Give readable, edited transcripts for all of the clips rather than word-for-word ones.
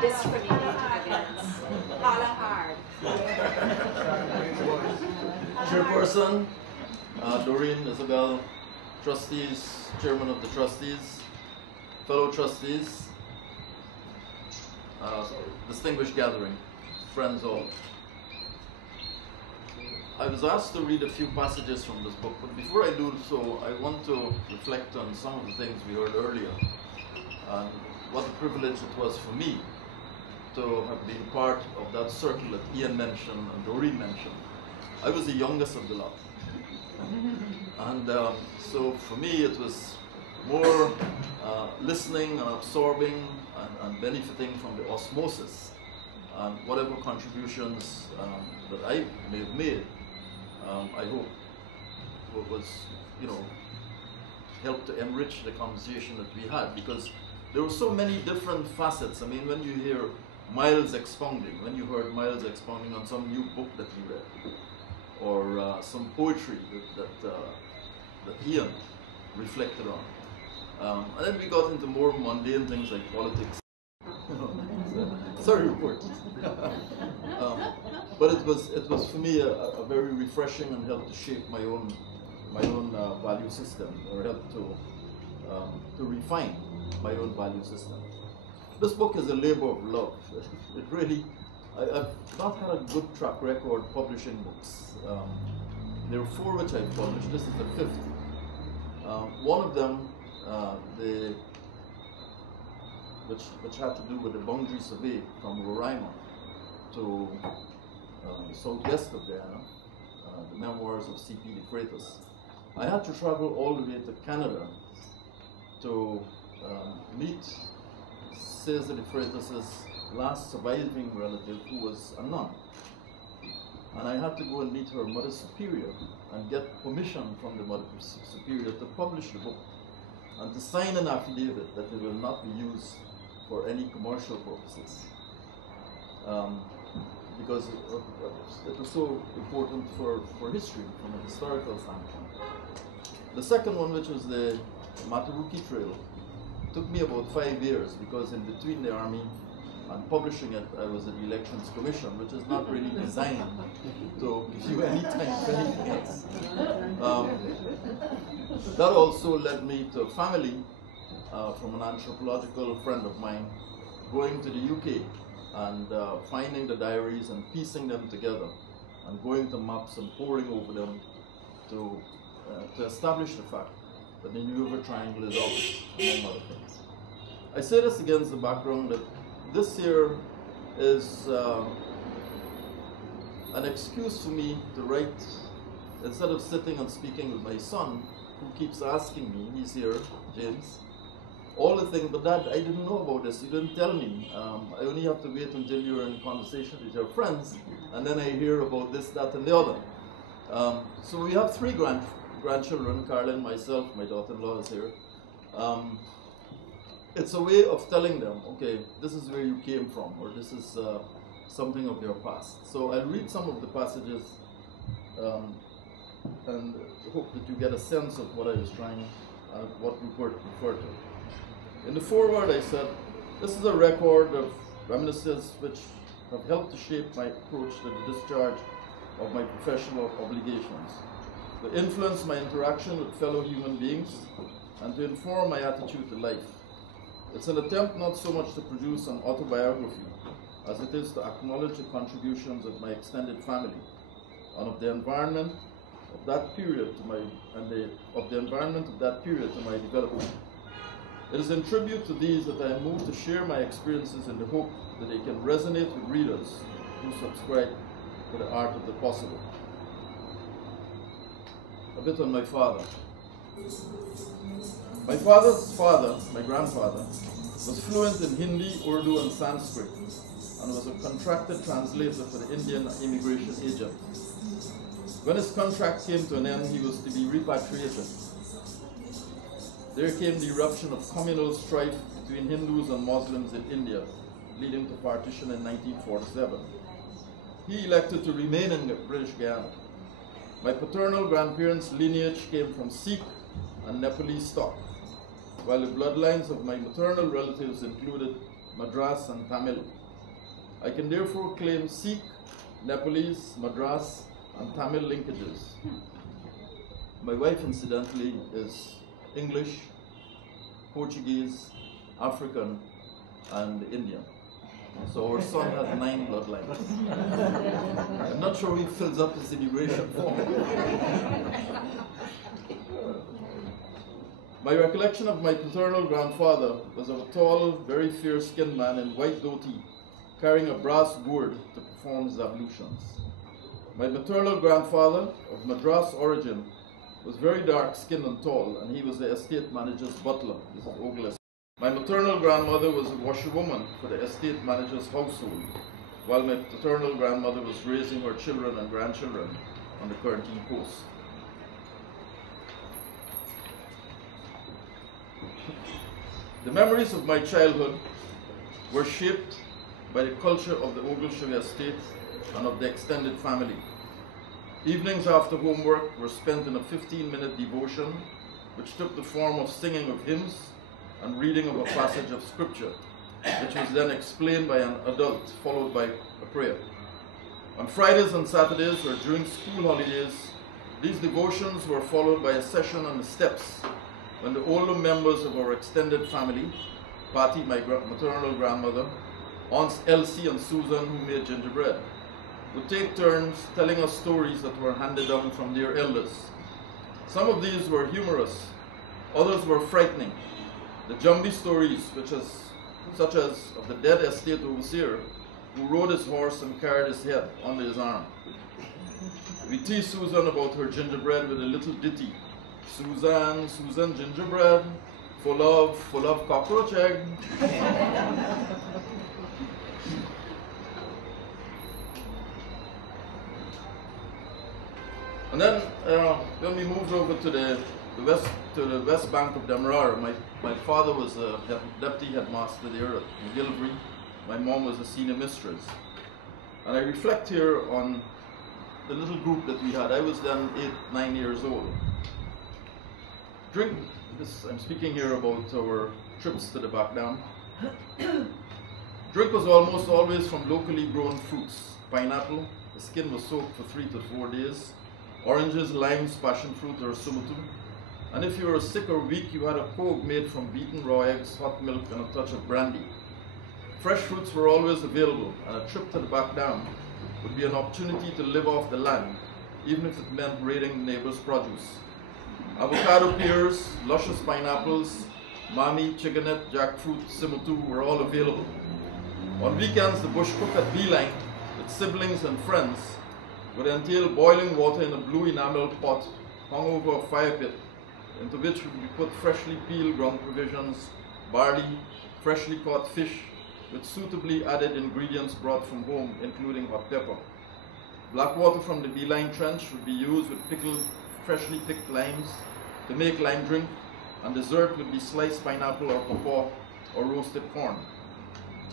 discriminated against. Holla hard. Chairperson, Doreen, Isabel, trustees, chairman of the trustees, fellow trustees, distinguished gathering, friends all. I was asked to read a few passages from this book, but before I do so, I want to reflect on some of the things we heard earlier, and what a privilege it was for me to have been part of that circle that Ian mentioned and Doreen mentioned. I was the youngest of the lot. And so for me it was more listening and absorbing and benefiting from the osmosis, and whatever contributions that I may have made, I hope was, helped to enrich the conversation that we had, because there were so many different facets. I mean, when you hear Miles expounding, when you heard Miles expounding on some new book that he read, or some poetry that Ian reflected on. And then we got into more mundane things like politics. Sorry, report. But it was for me a very refreshing, and helped to shape my own value system, or helped to refine my own value system. This book is a labor of love. It really, I've not had a good track record publishing books. There are 4 which I've published. This is the 5th. One of them, which had to do with the boundary survey from Roraima to the southwest of Guyana, the memoirs of C.P. de Freitas. I had to travel all the way to Canada to meet Cesar de Freitas' last surviving relative, who was a nun. And I had to go and meet her Mother Superior and get permission from the Mother Superior to publish the book and to sign an affidavit that it will not be used for any commercial purposes. Because it was so important for history, from a historical standpoint. The second one, which was the Mataruki Trail, took me about 5 years, because in between the army and publishing it, I was at the Elections Commission, which is not really designed to give you any time for anything else. That also led me to a family from an anthropological friend of mine, going to the UK and finding the diaries and piecing them together, and going to maps and poring over them to establish the fact that the New River Triangle is ours, among other things. I say this against the background that this year is an excuse for me to write, instead of sitting and speaking with my son, who keeps asking me, he's here, James, all the things, but Dad, I didn't know about this, you didn't tell me. I only have to wait until you're in conversation with your friends, and then I hear about this, that, and the other. So we have 3 grandchildren, Carlin, myself, my daughter-in-law is here. It's a way of telling them, okay, this is where you came from, or this is something of your past. So I'll read some of the passages and hope that you get a sense of what I was trying, what we refer to. In the foreword I said, this is a record of reminiscences which have helped to shape my approach to the discharge of my professional obligations, to influence my interaction with fellow human beings, and to inform my attitude to life. It's an attempt not so much to produce an autobiography as it is to acknowledge the contributions of my extended family and of the environment of that period to my development. It is in tribute to these that I am moved to share my experiences in the hope that they can resonate with readers who subscribe to the art of the possible. A bit on my father. My father's father, my grandfather, was fluent in Hindi, Urdu, and Sanskrit, and was a contracted translator for the Indian immigration agent. When his contract came to an end, he was to be repatriated. There came the eruption of communal strife between Hindus and Muslims in India, leading to partition in 1947. He elected to remain in British Guiana. My paternal grandparents' lineage came from Sikh and Nepalese stock, while the bloodlines of my maternal relatives included Madras, and Tamil. I can therefore claim Sikh, Nepalese, Madras, and Tamil linkages. My wife, incidentally, is English, Portuguese, African, and Indian. So our son has 9 bloodlines. I'm not sure he fills up his immigration form. My recollection of my paternal grandfather was of a tall, very fair-skinned man in white dhoti, carrying a brass gourd to perform his ablutions. My maternal grandfather, of Madras origin, was very dark-skinned and tall, and he was the estate manager's butler. This is Ogles. My maternal grandmother was a washerwoman for the estate manager's household, while my paternal grandmother was raising her children and grandchildren on the quarantine post. The memories of my childhood were shaped by the culture of the Ogilshire estate and of the extended family. Evenings after homework were spent in a 15-minute devotion, which took the form of singing of hymns and reading of a passage of scripture, which was then explained by an adult, followed by a prayer. On Fridays and Saturdays, or during school holidays, these devotions were followed by a session on the steps, when the older members of our extended family, Patty, my maternal grandmother, Aunts Elsie and Susan, who made gingerbread, would take turns telling us stories that were handed down from their elders. Some of these were humorous, others were frightening. The Jumbie stories, such as of the dead estate overseer who rode his horse and carried his head under his arm. We teased Susan about her gingerbread with a little ditty. Susan, Susan gingerbread, full of cockroach egg. And then when we moved over to the west bank of Demerara, my father was a deputy headmaster there at McGillivray. My mom was a senior mistress. And I reflect here on the little group that we had. I was then 8, 9 years old. I'm speaking here about our trips to the back dam. Drink was almost always from locally grown fruits. Pineapple, the skin was soaked for 3 to 4 days. Oranges, limes, passion fruit, or sumutu. And if you were sick or weak, you had a coke made from beaten raw eggs, hot milk, and a touch of brandy. Fresh fruits were always available, and a trip to the back dam would be an opportunity to live off the land, even if it meant raiding neighbors' produce. Avocado pears, luscious pineapples, mami, chickenette, jackfruit, sumutu were all available. On weekends, the bush cook at Beeline with siblings and friends would entail boiling water in a blue enamel pot hung over a fire pit, into which would be put freshly peeled ground provisions, barley, freshly caught fish, with suitably added ingredients brought from home, including hot pepper. Black water from the Beeline trench would be used with freshly picked limes to make lime drink, and dessert would be sliced pineapple or pawpaw or roasted corn.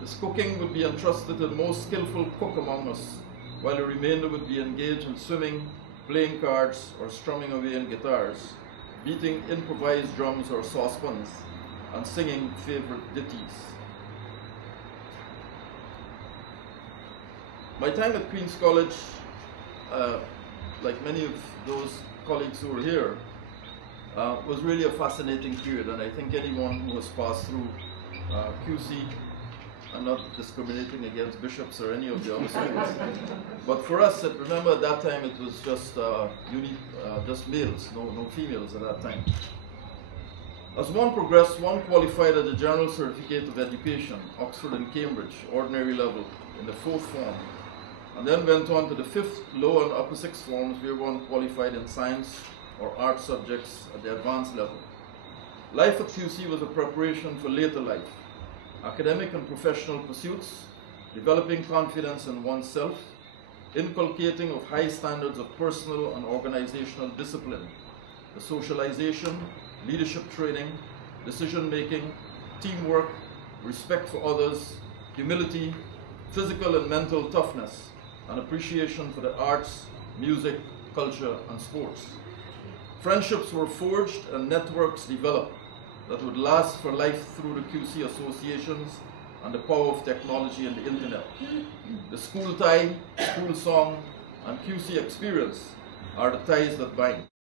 This cooking would be entrusted to the most skillful cook among us, while the remainder would be engaged in swimming, playing cards, or strumming away on guitars, beating improvised drums or saucepans, and singing favorite ditties. My time at Queen's College, like many of those colleagues who are here, was really a fascinating period, and I think anyone who has passed through QC, I'm not discriminating against bishops or any of the other schools, but for us, remember at that time it was just just males, no females at that time. As one progressed, one qualified at the General Certificate of Education, Oxford and Cambridge, ordinary level, in the 4th form, and then went on to the 5th, lower and upper 6th forms, where one qualified in science or art subjects at the advanced level. Life at QC was a preparation for later life, academic and professional pursuits, developing confidence in oneself, inculcating of high standards of personal and organizational discipline, the socialization, leadership training, decision-making, teamwork, respect for others, humility, physical and mental toughness, and appreciation for the arts, music, culture, and sports. Friendships were forged and networks developed that would last for life through the QC associations and the power of technology and the internet. The school tie, school song, and QC experience are the ties that bind.